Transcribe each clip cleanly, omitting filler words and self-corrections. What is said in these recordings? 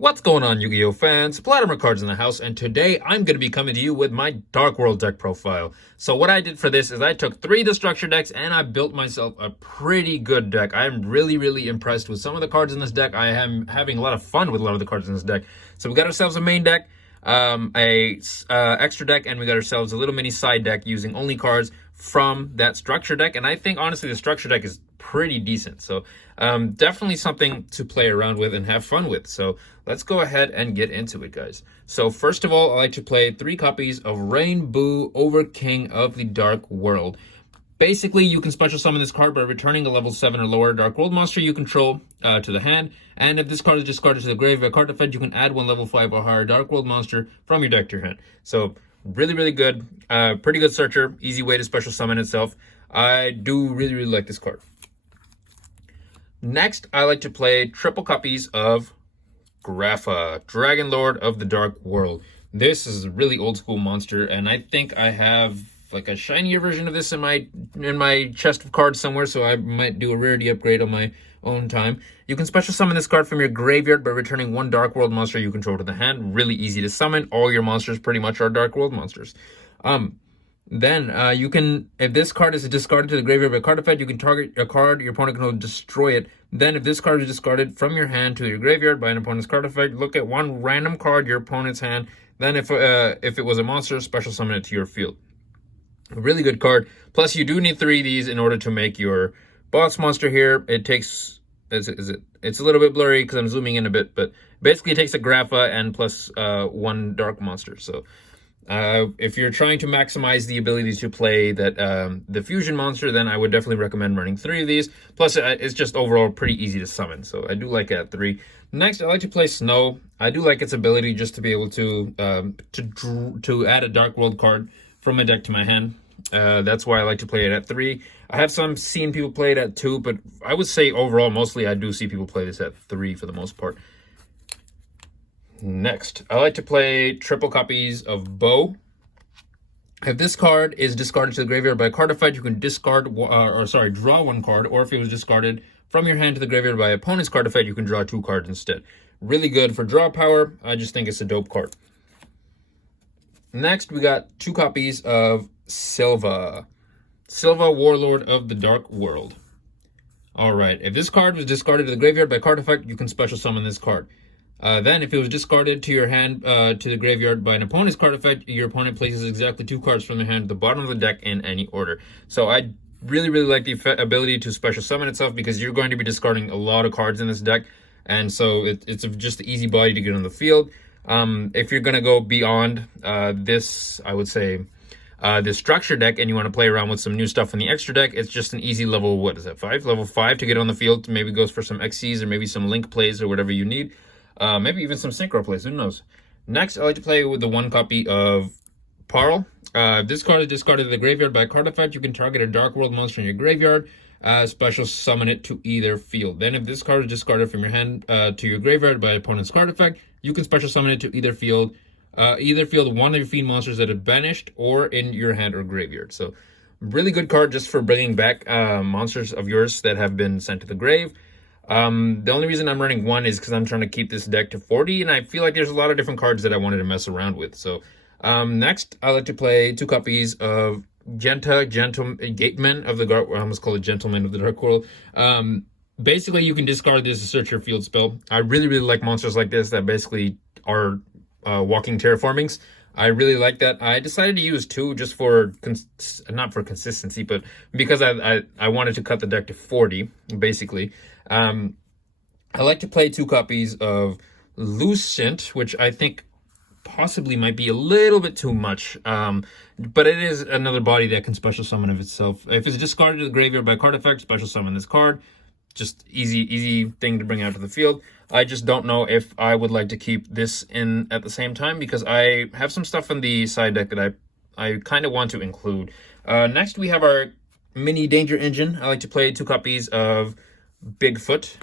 What's going on, Yu-Gi-Oh fans? Vladimir Cards in the house, and today I'm going to be coming to you with my Dark World deck profile. So what I did for this is I took 3 Destructure decks and I built myself a pretty good deck. I'm really impressed with some of the cards in this deck. I am having a lot of fun with a lot of the cards in this deck. So we got ourselves a main deck, extra deck, and we got ourselves a little mini side deck using only cards from that structure deck. And I think honestly the structure deck is pretty decent, so definitely something to play around with and have fun with. So let's go ahead and get into it, guys. So first of all, I like to play 3 copies of Rainbow over King of the Dark World. Basically, you can special summon this card by returning a level 7 or lower Dark World monster you control to the hand. And if this card is discarded to the grave by card effect, you can add 1 level 5 or higher Dark World monster from your deck to your hand. So really good, pretty good searcher, easy way to special summon itself. I do really like this card. Next, I like to play triple copies of Grapha, Dragon Lord of the Dark World. This is a really old school monster, and I think I have like a shinier version of this in my chest of cards somewhere, so I might do a rarity upgrade on my own time. You can special summon this card from your graveyard by returning 1 Dark World monster you control to the hand. Really easy to summon. All your monsters pretty much are Dark World monsters. Then you can, if this card is discarded to the graveyard by card effect, you can target a card your opponent can destroy it. Then if this card is discarded from your hand to your graveyard by an opponent's card effect, look at 1 random card your opponent's hand. Then if it was a monster, special summon it to your field. A really good card. Plus you do need 3 of these in order to make your boss monster here. It takes, it's a little bit blurry because I'm zooming in a bit, but basically it takes a Grapha and plus 1 dark monster. So if you're trying to maximize the ability to play that the fusion monster, then I would definitely recommend running 3 of these. Plus, it's just overall pretty easy to summon, so I do like it at 3. Next, I like to play Snow. I do like its ability just to be able to add a Dark World card from my deck to my hand. That's why I like to play it at 3. I have seen people play it at 2, but I would say overall, mostly I do see people play this at 3 for the most part. Next, I like to play triple copies of Bow. If this card is discarded to the graveyard by a card effect, you can draw 1 card, or if it was discarded from your hand to the graveyard by opponent's card effect, you can draw 2 cards instead. Really good for draw power. I just think it's a dope card. Next, we got 2 copies of Silva. Silva, Warlord of the Dark World. Alright, if this card was discarded to the graveyard by card effect, you can special summon this card. Then, if it was discarded to your hand to the graveyard by an opponent's card effect, your opponent places exactly 2 cards from their hand at the bottom of the deck in any order. So I really like the ability to special summon itself because you're going to be discarding a lot of cards in this deck, and so it's just an easy body to get on the field. If you're going to go beyond this, I would say this structure deck, and you want to play around with some new stuff in the extra deck, it's just an easy level, what is that, 5? Level 5 to get on the field. Maybe goes for some XCs or maybe some link plays or whatever you need. Maybe even some synchro plays, who knows. Next, I like to play with the 1 copy of Parl. If this card is discarded to the graveyard by a card effect, you can target a Dark World monster in your graveyard, special summon it to either field. Then if this card is discarded from your hand to your graveyard by opponent's card effect, you can special summon it to either field. 1 of your fiend monsters that have banished or in your hand or graveyard. So really good card just for bringing back monsters of yours that have been sent to the grave. The only reason I'm running 1 is because I'm trying to keep this deck to 40, and I feel like there's a lot of different cards that I wanted to mess around with. So next, I like to play 2 copies of Gateman of the Dark World. I almost call it Gentleman of the Dark World. Basically, you can discard this to search your field spell. I really like monsters like this that basically are walking terraformings. I really like that. I decided to use 2 just for, not for consistency, but because I wanted to cut the deck to 40, basically. I like to play 2 copies of Lucent, which I think possibly might be a little bit too much, but it is another body that can special summon of itself. If it's discarded to the graveyard by card effect, special summon this card. Just easy thing to bring out to the field. I just don't know if I would like to keep this in at the same time because I have some stuff in the side deck that I kind of want to include. Next, we have our mini Danger Engine. I like to play 2 copies of Bigfoot,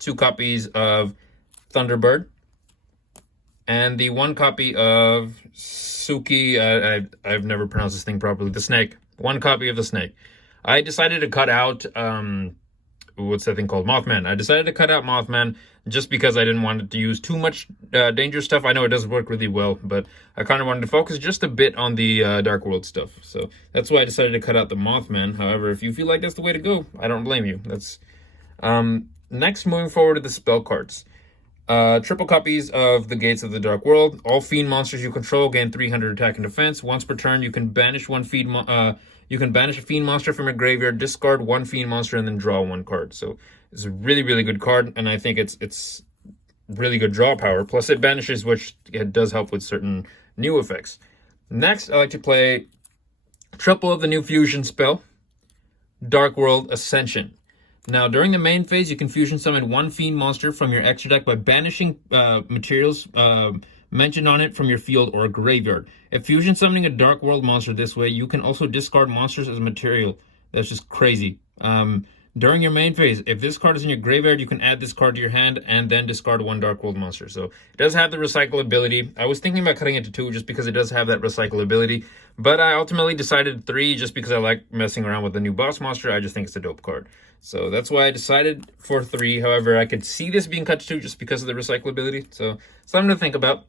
2 copies of Thunderbird, and the 1 copy of Suki. I've never pronounced this thing properly. The Snake. 1 copy of the Snake. I decided to cut out what's that thing called? Mothman. I decided to cut out Mothman just because I didn't want it to use too much dangerous stuff. I know it does work really well, but I kind of wanted to focus just a bit on the Dark World stuff. So that's why I decided to cut out the Mothman. However, if you feel like that's the way to go, I don't blame you. That's next, moving forward to the spell cards. Triple copies of the Gates of the Dark World. All fiend monsters you control gain 300 attack and defense. Once per turn, you can banish you can banish a fiend monster from your graveyard, discard one fiend monster, and then draw one card. So it's a really, really good card, and I think it's really good draw power. Plus, it banishes, which it does help with certain new effects. Next, I like to play triple of the new fusion spell, Dark World Ascension. Now, during the main phase, you can fusion summon one fiend monster from your extra deck by banishing materials mentioned on it from your field or graveyard. If fusion summoning a Dark World monster this way, you can also discard monsters as material. That's just crazy. During your main phase, if this card is in your graveyard, you can add this card to your hand and then discard one Dark World monster. So it does have the recycle ability. I was thinking about cutting it to 2 just because it does have that recycle ability, but I ultimately decided 3 just because I like messing around with the new boss monster. I just think it's a dope card. So that's why I decided for 3. However, I could see this being cut to 2 just because of the recycle ability. So something to think about.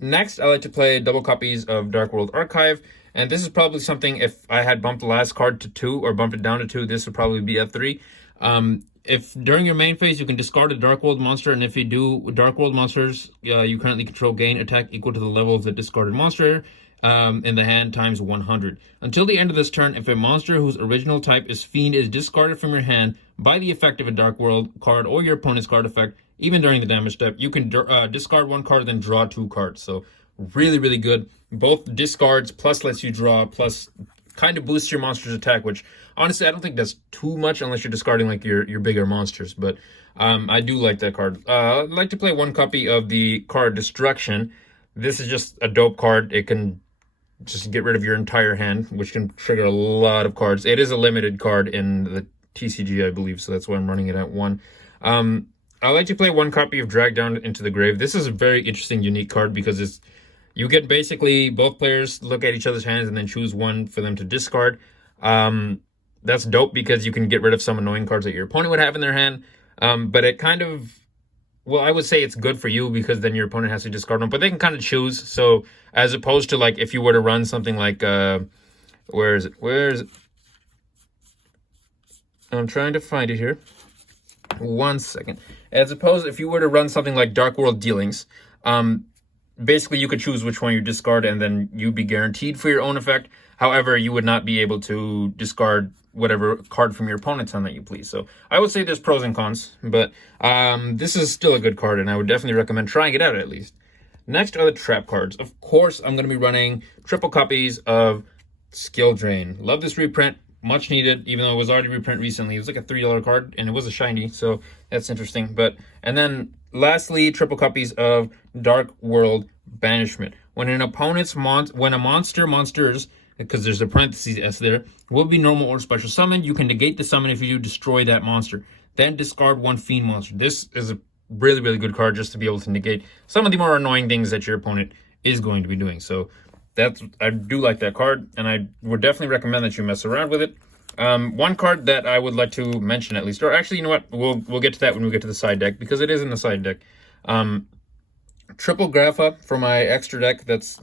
Next, I like to play double copies of Dark World Archive. And this is probably something, if I had bumped the last card to 2 or bumped it down to 2, this would probably be at 3. If during your main phase, you can discard a Dark World monster, and if you do, Dark World monsters you currently control gain attack equal to the level of the discarded monster in the hand times 100. Until the end of this turn, if a monster whose original type is Fiend is discarded from your hand by the effect of a Dark World card or your opponent's card effect, even during the damage step, you can discard one card, then draw 2 cards. So really, really good. Both discards, plus lets you draw, plus kind of boosts your monster's attack, which honestly I don't think does too much unless you're discarding like your bigger monsters. But I do like that card. I'd like to play 1 copy of the card Destruction. This is just a dope card. It can just get rid of your entire hand, which can trigger a lot of cards. It is a limited card in the TCG, I believe, so that's why I'm running it at 1. I like to play 1 copy of Drag Down into the Grave. This is a very interesting, unique card because you get basically both players look at each other's hands and then choose one for them to discard. That's dope because you can get rid of some annoying cards that your opponent would have in their hand. But it kind of, well, I would say it's good for you because then your opponent has to discard them, but they can kind of choose. So as opposed to like if you were to run something like, where is it? I'm trying to find it here. 1 second. As opposed, if you were to run something like Dark World Dealings, basically you could choose which one you discard and then you'd be guaranteed for your own effect. However, you would not be able to discard whatever card from your opponent's hand that you please. So I would say there's pros and cons, but this is still a good card and I would definitely recommend trying it out at least. Next are the trap cards. Of course, I'm going to be running triple copies of Skill Drain. Love this reprint. Much needed, even though it was already reprint recently. It was like a $3 card and it was a shiny, so that's interesting. And then lastly, triple copies of Dark World Banishment. When a monsters, because there's a parentheses S there, will be normal or special summoned, you can negate the summon if you do destroy that monster. Then discard 1 fiend monster. This is a really, really good card just to be able to negate some of the more annoying things that your opponent is going to be doing. So I do like that card, and I would definitely recommend that you mess around with it. 1 card that I would like to mention at least, or actually, you know what? We'll get to that when we get to the side deck because it is in the side deck. Triple Grapha for my extra deck. That's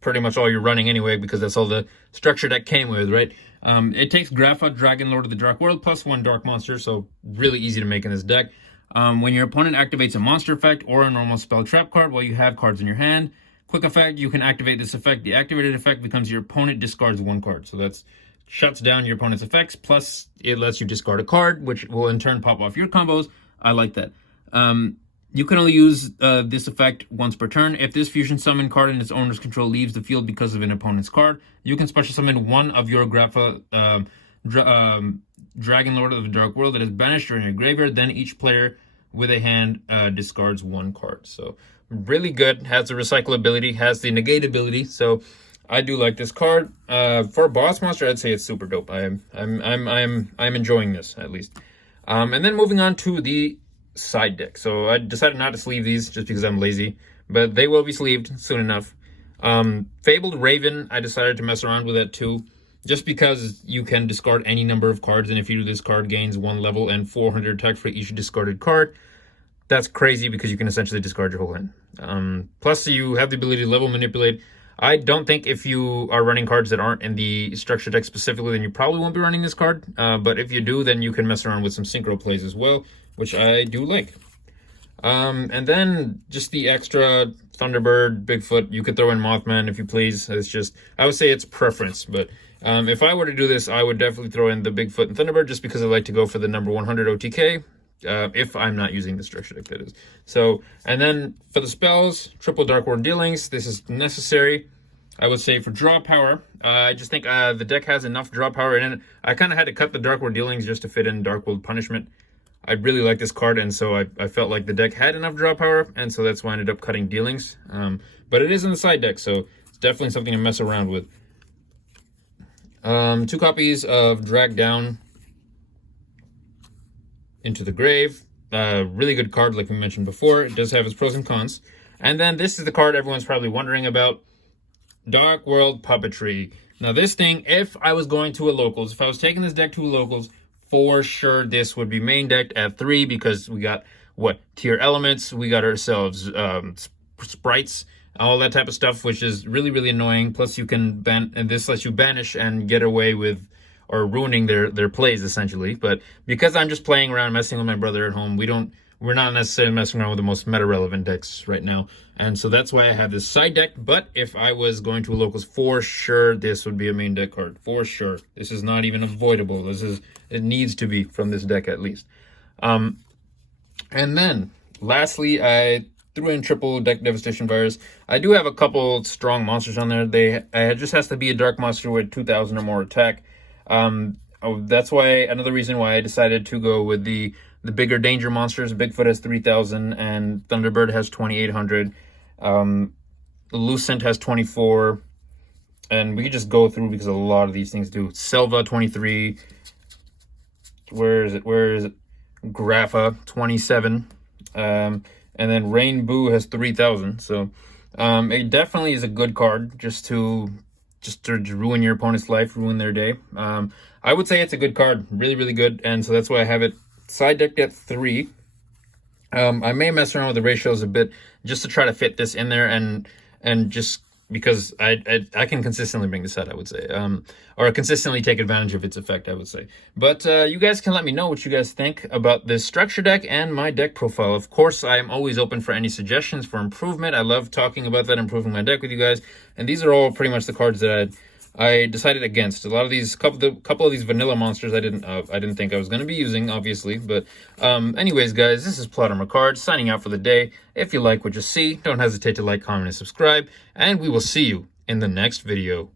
pretty much all you're running anyway because that's all the structure deck came with, right? It takes Grapha, Dragon Lord of the Dark World, plus 1 Dark Monster, so really easy to make in this deck. When your opponent activates a monster effect or a normal spell trap card while you have cards in your hand, quick effect, you can activate this effect. The activated effect becomes your opponent discards 1 card. So that's shuts down your opponent's effects, plus it lets you discard a card, which will in turn pop off your combos. I like that. You can only use this effect once per turn. If this fusion summon card in its owner's control leaves the field because of an opponent's card, you can special summon 1 of your Grapha Dragon Lord of the Dark World that is banished during your graveyard. Then each player with a hand discards 1 card. So really good, has the recycle ability, has the negate ability, so I do like this card. For a boss monster, I'd say it's super dope. I'm enjoying this at least. And then moving on to the side deck. So I decided not to sleeve these just because I'm lazy, but they will be sleeved soon enough. Fabled Raven, I decided to mess around with that too, just because you can discard any number of cards, and if you do this, card gains 1 level and 400 attack for each discarded card. that's crazy because you can essentially discard your whole hand. Plus, you have the ability to level manipulate. I don't think if you are running cards that aren't in the structure deck specifically, then you probably won't be running this card. But if you do, then you can mess around with some synchro plays as well, which I do like. And then just the extra Thunderbird, Bigfoot, you could throw in Mothman if you please. It's just, I would say it's preference, but if I were to do this, I would definitely throw in the Bigfoot and Thunderbird just because I like to go for the number 100 OTK. If I'm not using the structure deck, that is. So, and then for the spells, triple Dark World dealings. This is necessary, I would say, for draw power. I just think the deck has enough draw power in it. I kind of had to cut the Dark World dealings just to fit in Dark World punishment. I really like this card, and so I felt like the deck had enough draw power, and so that's why I ended up cutting dealings. But it is in the side deck, so it's definitely something to mess around with. 2 copies of Drag Down into the Grave. Really good card, like we mentioned before. It does have its pros and cons. And then this is the card everyone's probably wondering about. Dark World Puppetry. Now this thing, if I was going to a locals, if I was taking this deck to a locals, for sure this would be main decked at 3 because we got, what, tier elements, we got ourselves sprites, all that type of stuff, which is really, really annoying. Plus you can ban, and this lets you banish and get away with or ruining their plays essentially. But because I'm just playing around, messing with my brother at home, we're not necessarily messing around with the most meta relevant decks right now. And so that's why I have this side deck. But if I was going to a locals, for sure this would be a main deck card. For sure. This is not even avoidable. It needs to be from this deck at least. And then lastly, I threw in triple deck Devastation Virus. I do have a couple strong monsters on there. It just has to be a dark monster with 2,000 or more attack. That's why another reason why I decided to go with the bigger danger monsters. Bigfoot has 3,000 and Thunderbird has 2,800. Lucent has 24, and we could just go through because a lot of these things do. Selva 23. Where is it? Grapha 27. And then Rainbow has 3,000. So it definitely is a good card just to ruin your opponent's life, ruin their day. I would say it's a good card, really, really good, and so that's why I have it side decked at 3. I may mess around with the ratios a bit just to try to fit this in there, and just because I can consistently bring this out, I would say, or consistently take advantage of its effect, I would say. But you guys can let me know what you guys think about this structure deck and my deck profile. Of course, I am always open for any suggestions for improvement. I love talking about that, improving my deck with you guys. And these are all pretty much the cards that I decided against. A lot of these, couple of these vanilla monsters, I didn't think I was going to be using, obviously. But anyways, guys, this is Plot Armor Cards signing out for the day. If you like what you see, don't hesitate to like, comment, and subscribe. And we will see you in the next video.